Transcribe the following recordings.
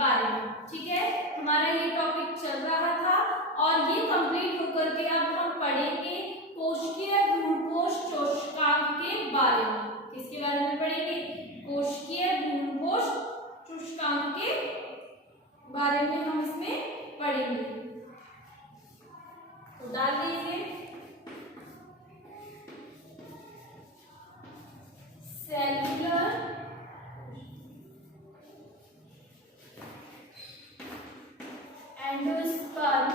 बारे में। ठीक है, हमारा ये टॉपिक चल रहा था और ये कंप्लीट होकर के अब हम पढ़ेंगे कोशिकीय भ्रूणपोष चूष्कांक के बारे में। किसके बारे में पढ़ेंगे? कोशिकीय भ्रूणपोष चूष्कांक के बारे में हम इसमें पढ़ेंगे। तो डाल दीजिए सेल्युलर एंडोस्पर्म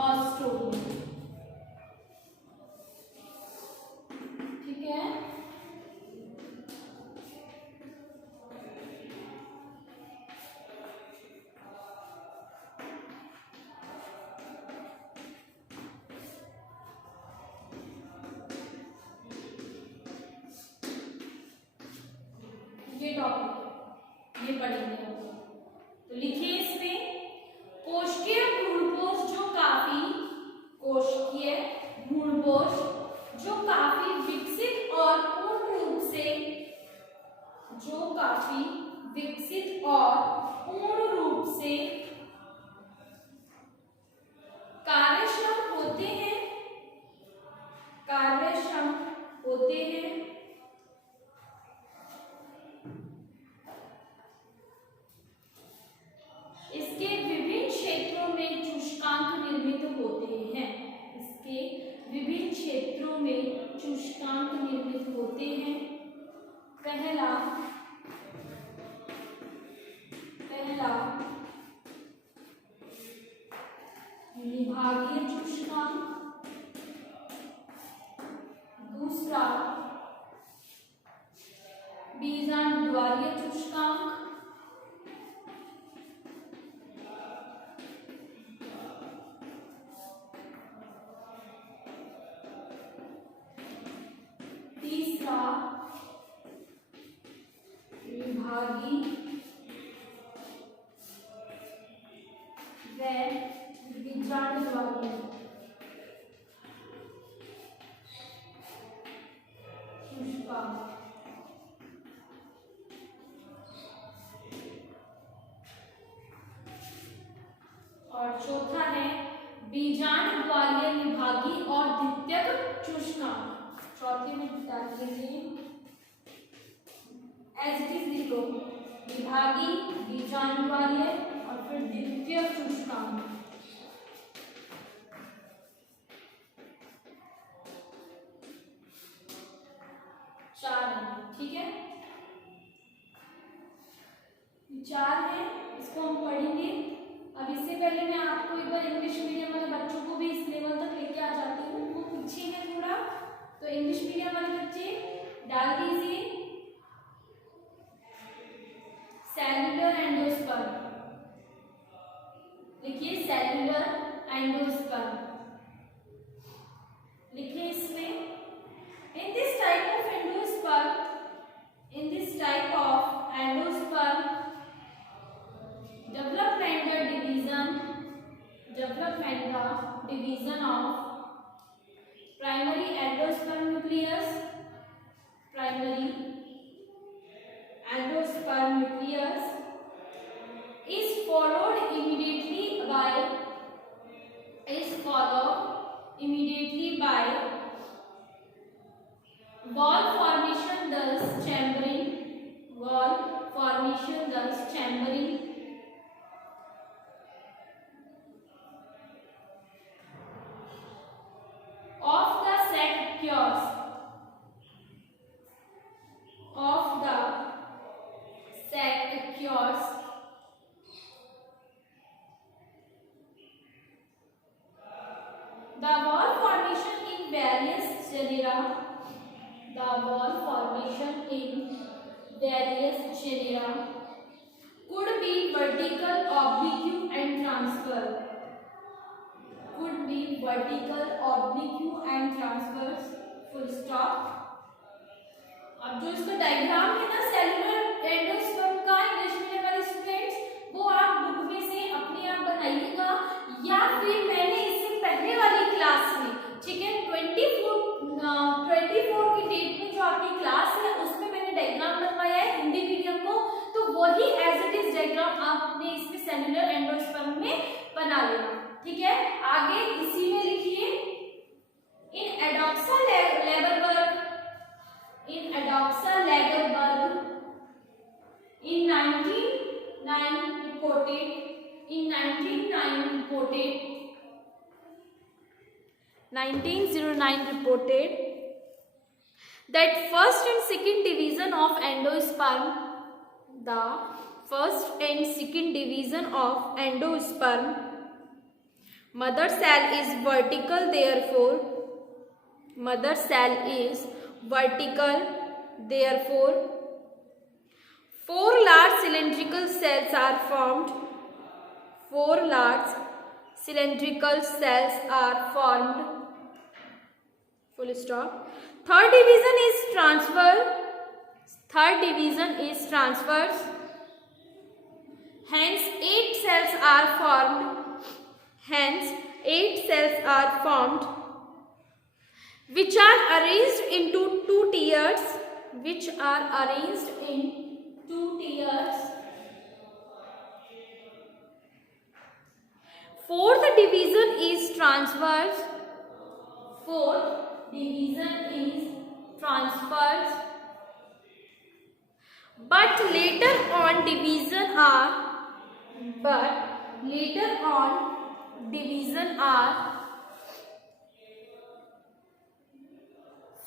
ऑस्ट्रोमी। ठीक है, ये टॉपिक ये पढ़ेंगे। तो लिखिए इसमें कोशिकीय भ्रूणपोष जो काफी कोशिकीय भ्रूणपोष जो काफी विकसित और पूर्ण रूप से जो काफी विकसित और पूर्ण रूप से कार्यक्षम होते हैं इसके विभिन्न क्षेत्रों में चूष्कांक निर्मित होते हैं। इसके विभिन्न क्षेत्रों में चूष्कांक निर्मित होते हैं। पहला विभागीय चूष्कांक, दूसरा बीजांडद्वारीय चूष्कांक, तीसरा विभागीय व बीजांडद्वारीय चूष्कांक। और चौथा है बीजांडद्वारीय विभागीय और द्वितीयक चूष्कांक। चौथे में बता दीजिए एज इट इज लिखो, विभागीय, बीजांडद्वारीय और फिर द्वितीयक चूष्कांक। चार है, ठीक है, चार है, इसको हम पढ़ेंगे। अब इससे पहले मैं आपको एक बार इंग्लिश मीडियम वाले बच्चों को भी इस लेवल तक लेके आ जाती हूँ। वो पीछे है थोड़ा, तो इंग्लिश मीडियम वाले बच्चे डाल दीजिए सेल्युलर एंडोस्पर्म। लिखिए सेल्युलर एंडोस्पर्म, लिखिए इसमें in this type of endosperm developmental division of primary endosperm nucleus is followed immediately by wall formation, thus chambering of the sac occurs the wall formation in various genera could be vertical, oblique and transverse, full stop। अब जो इसका diagram है ना cellular endosperm का, English medium वाले students, वो आप book में से अपने आप बनाइएगा, या फिर मैंने इससे पहले वाली क्लास में, ठीक है, 24 की डेट में जो आपकी क्लास है उसमें मैंने डायग्राम बनवाया है हिंदी मीडियम को, तो वही सेल्यूलर एंडोस्पर्म में बना लेना। ठीक है, आगे इसी में लिखिए, इन एडॉक्सा लेगरबर्ग in 1909 reported that first and second division of endosperm, the first and second division of endosperm, mother cell is vertical, therefore mother cell is vertical, therefore 4 large cylindrical cells are formed. 4 large cylindrical cells are formed. Full stop. Third division is transverse. Hence 8 cells are formed. Which are arranged into 2 tiers. Fourth division is transverse. But later on division are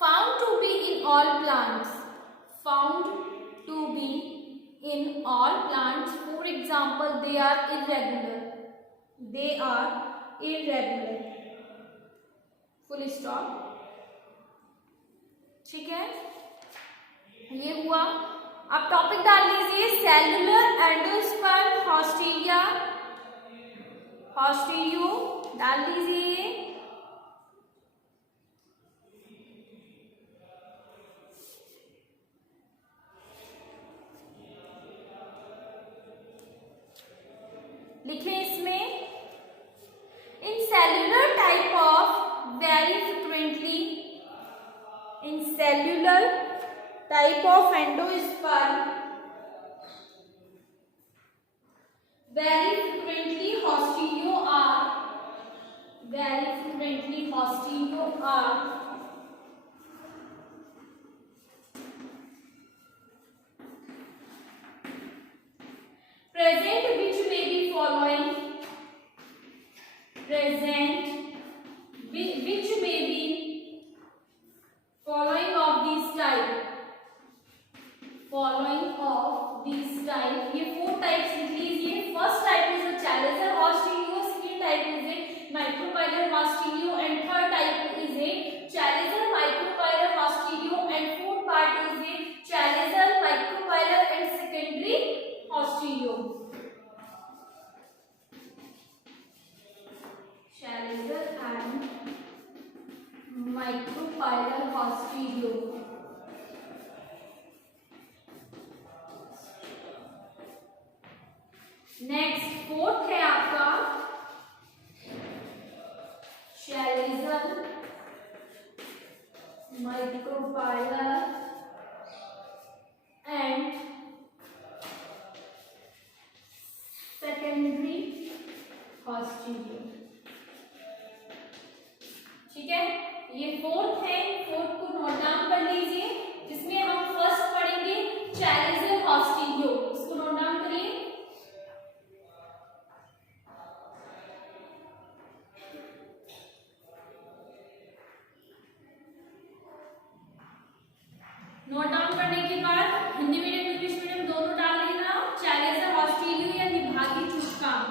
found to be in all plants. For example, they are irregular. Full stop. ठीक है, ये हुआ। अब topic डाल लीजिए, cellular endosperm हॉस्टीरियो डाल दीजिए। लिखें इसमें, in cellular type of endosperm very frequently hostio are present, which may be following of these type। ये 4 टाइप्स लिख लीजिए। First type is a chalazal haustoria, second type is a micropylar haustoria and third type is a chalazal micropylar haustoria and fourth part is a chalazal micropylar and secondary haustoria. Chalazal and micropylar haustoria. Next fourth है आपका chalazal micropylar and secondary haustoria. ठीक है, ये fourth है, fourth को note down कर लीजिए, जिसमें हम फर्स्ट पढ़ेंगे चैलेंजर हॉस्टीरियो। इसको नोट डाउन करिए। नोट डाउन करने के बाद हिंदी मीडियम इंग्लिश मीडियम दोनों डाल लेना, चैलेंजर हॉस्टीरियो या निभागी सूचकांक।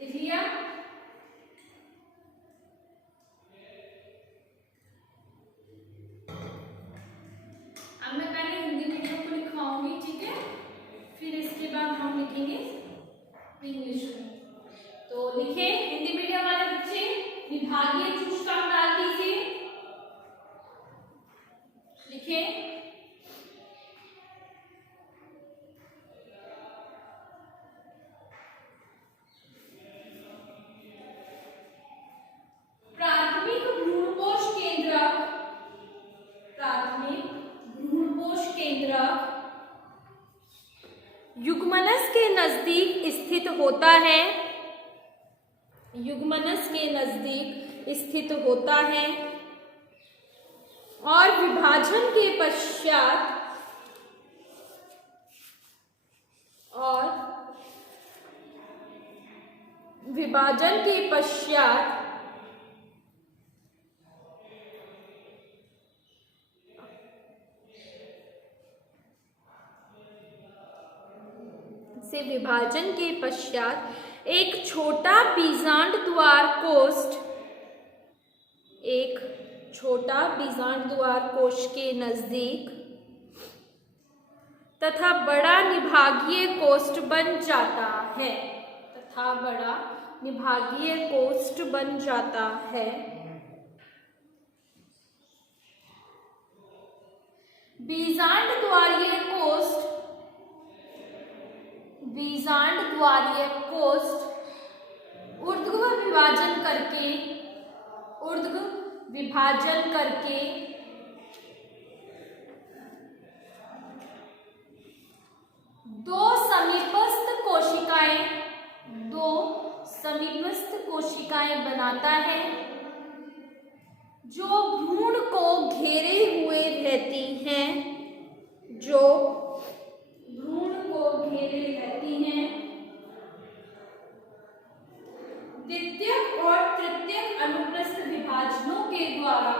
लिख लिया? अब मैं पहले हिंदी मीडियम को लिखवाऊंगी, ठीक है, फिर इसके बाद हम लिखेंगे इंग्लिश में। तो लिखे हिंदी मीडियम वाले बच्चे, विभागीय सूचकांक है, युग्मनस के नजदीक स्थित होता है और विभाजन के पश्चात एक छोटा बीजांड द्वार कोश के नजदीक तथा बड़ा निभागीय कोष्ठ बन जाता है। बीजांड द्वारीय कोष्ठ ऊर्ध्व विभाजन करके दो समीपस्थ कोशिकाएं बनाता है जो भ्रूण को घेरे हुए रहती हैं, द्वितीयक और तृतीयक अनुप्रस्थ विभाजनों के द्वारा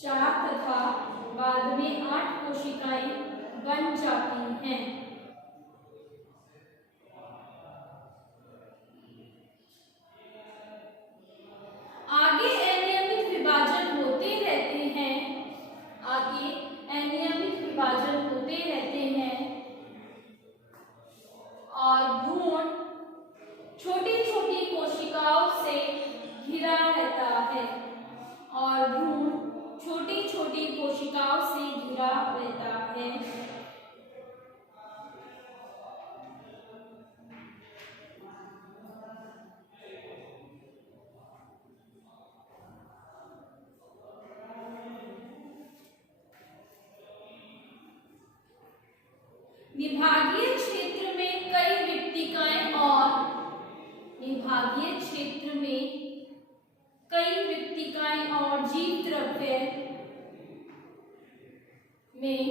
चार तथा बाद में 8 कोशिकाएं बन जाती हैं। आगे अनियमित विभाजन होते रहते हैं और भ्रूण छोटी छोटी कोशिकाओं से घिरा रहता है। निभागीय क्षेत्र में कई वित्तिकाएं और जीव द्रव्य में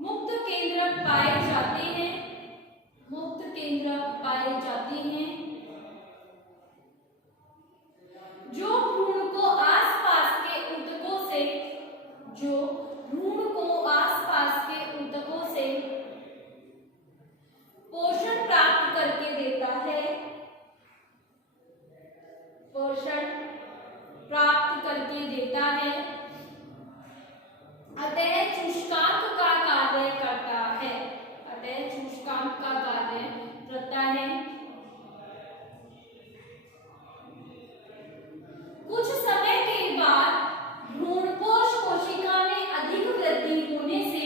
मुक्त केंद्रक पाए जाते हैं, जो भ्रूण को आसपास के ऊतकों से पोषण प्राप्त करके देता है। अतः चूष्कांक का कार्य करता है। कुछ समय के बाद भ्रूणपोष कोशिका में अधिक वृद्धि होने से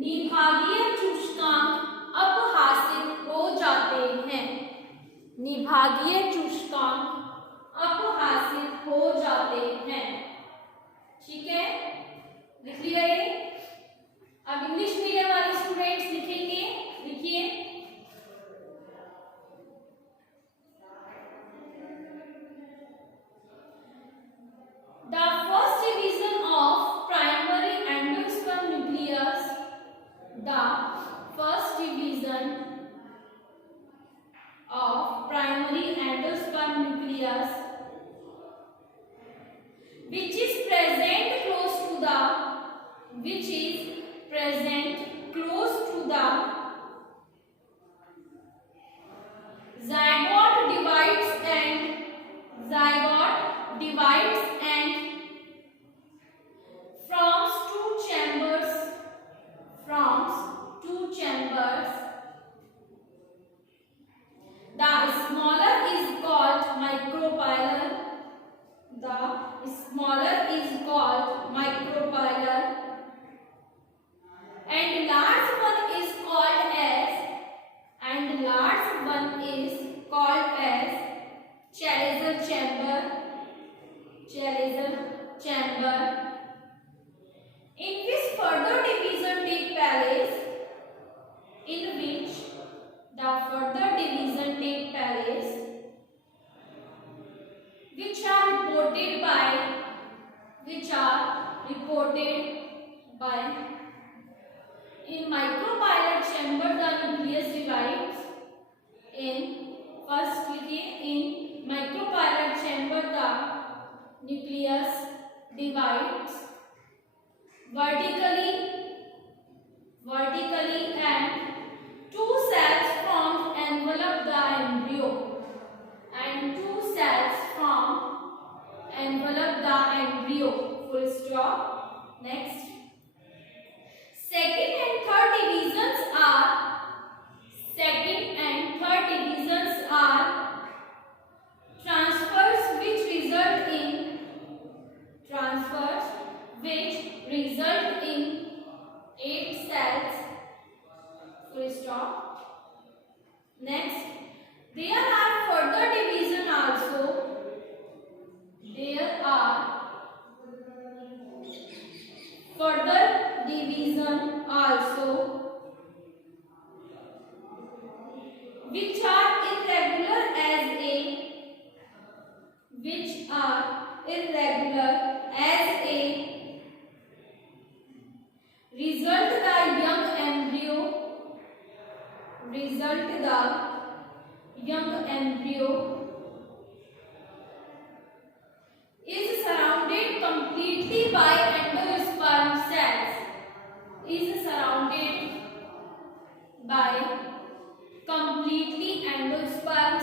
निभागीय चूष्कांक अपहासित हो जाते हैं। ठीक है, लिख लिया ये। अब इंग्लिश मीडियम वाले स्टूडेंट्स लिखेंगे, लिखिए। The first division of primary endosperm nucleus, which is present close to the zygote divides and from supported by in micropilot chamber the nucleus divides in first लिखिए in micropilot chamber the nucleus divides vertically and two cells from envelop the embryo full stop. Next, second and third divisions are transfers which result in 8 cells full stop. Next, there are further division also which are irregular as a result the young embryo is surrounded completely by endosperm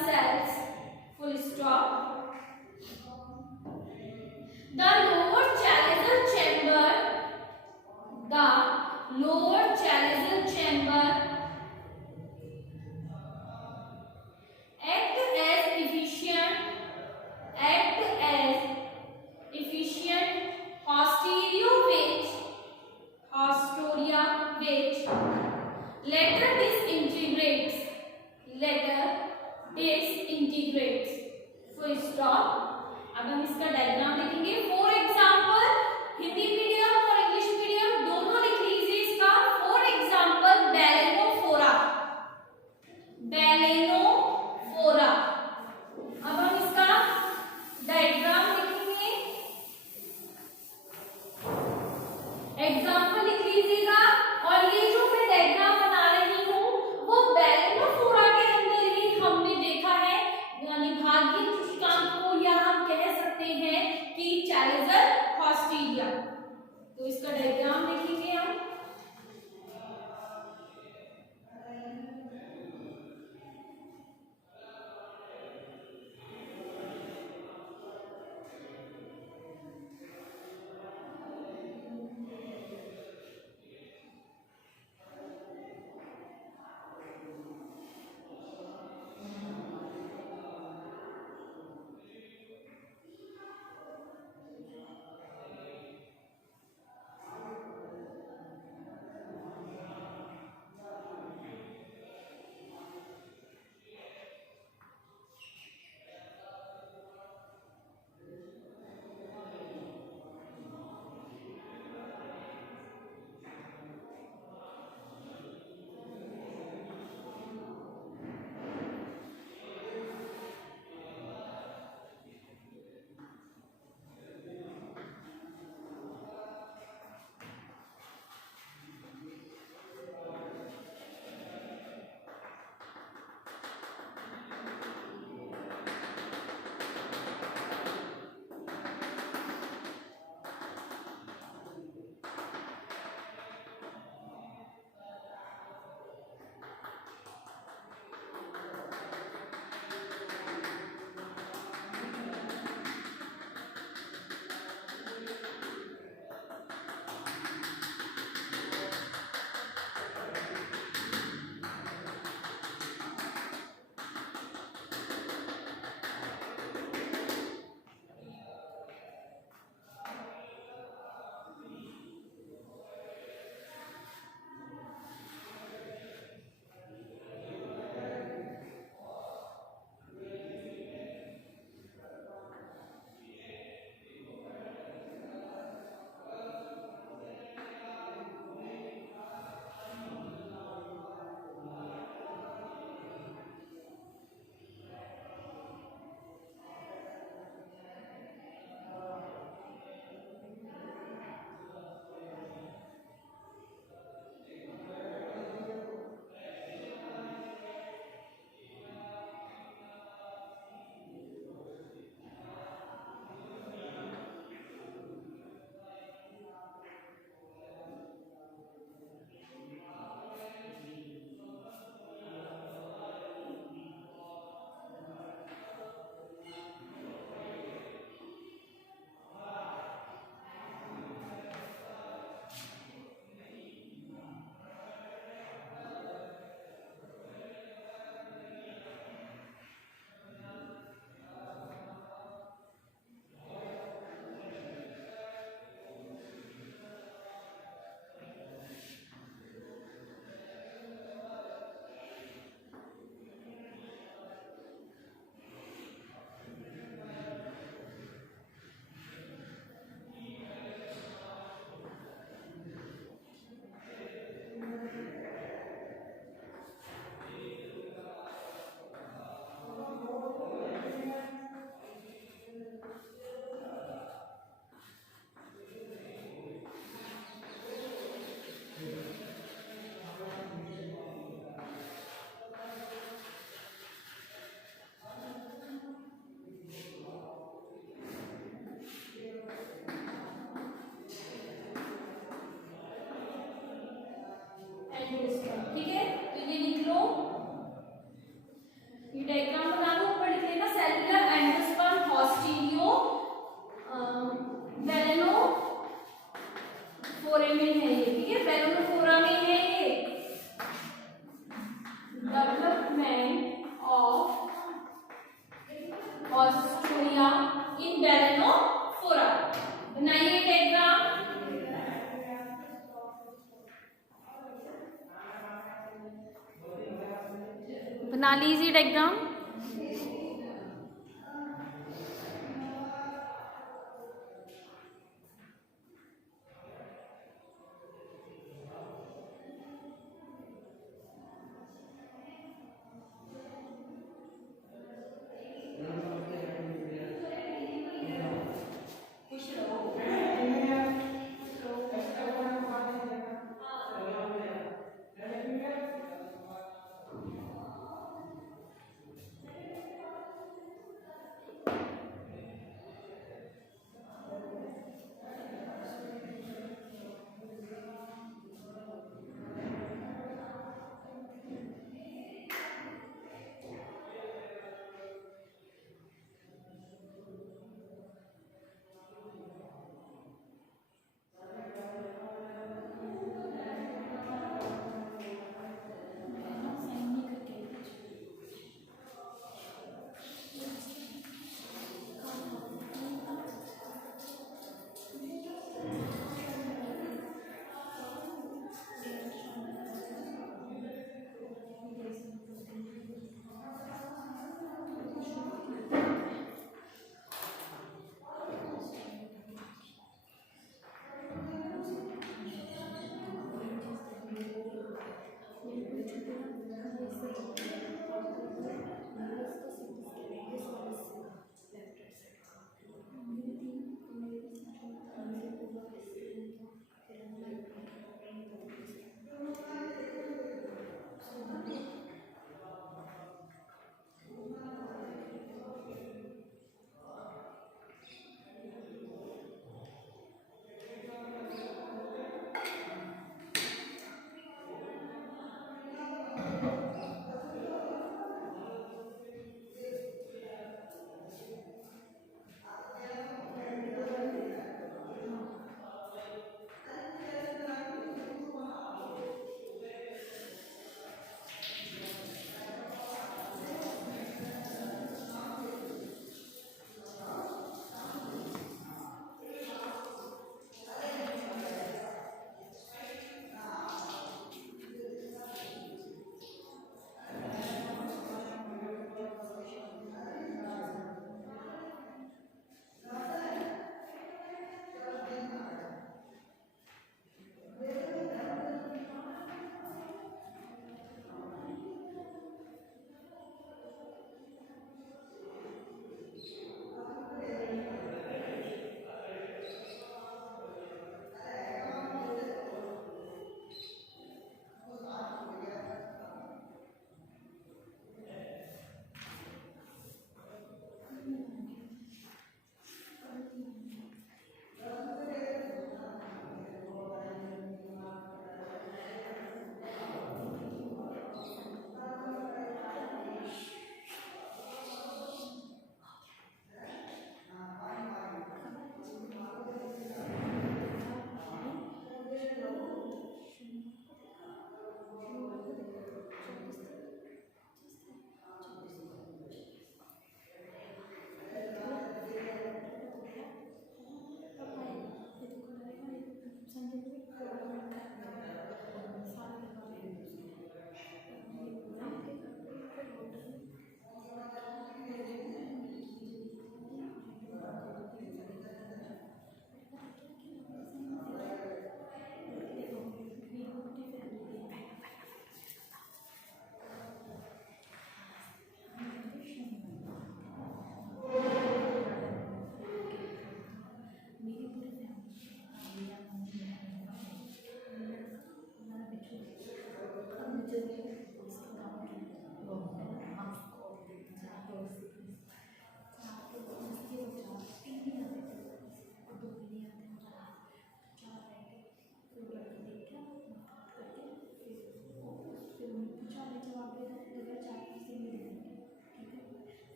cells full stop. The lower chalazial chamber act as efficient posterior which later disintegrates full stop. अब हम इसका diagram लिखेंगे. For example Hindi medium और English medium दोनों लिख लीजिए इसका. For example Balanophora. अब हम इसका डायग्राम लिखेंगे. एग्जाम्पल लिख लीजिएगा. और ये जो मैं डायग्राम बना रही हूँ वो बैलेनोफोरा के अंदर ही हमने देखा है, यानी भाग्य चुष्कांक को या हम कह सकते हैं कि चैलेंजर हॉस्टीरिया. तो इसका डायग्राम लिखेंगे हम. एंडोस्पर्म, ठीक है। तो ये लिख लो, ये डायग्राम बना लो, ऊपर लिख लेना सेलुलर एंडोस्पर्म ऑस्ट्रेलियो बेलेनो फोरामेन है ये, ठीक है, बेलेनो फोरामेन है ये। डेवलपमेंट ऑफ ऑस्ट्रेलिया इन बेलेनो फोरा, बनाइए डायग्राम। बना लीजिए डायग्राम।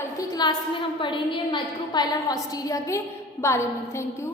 कल की क्लास में हम पढ़ेंगे माइक्रोपाइलम ऑस्ट्रेलिया के बारे में। Thank you.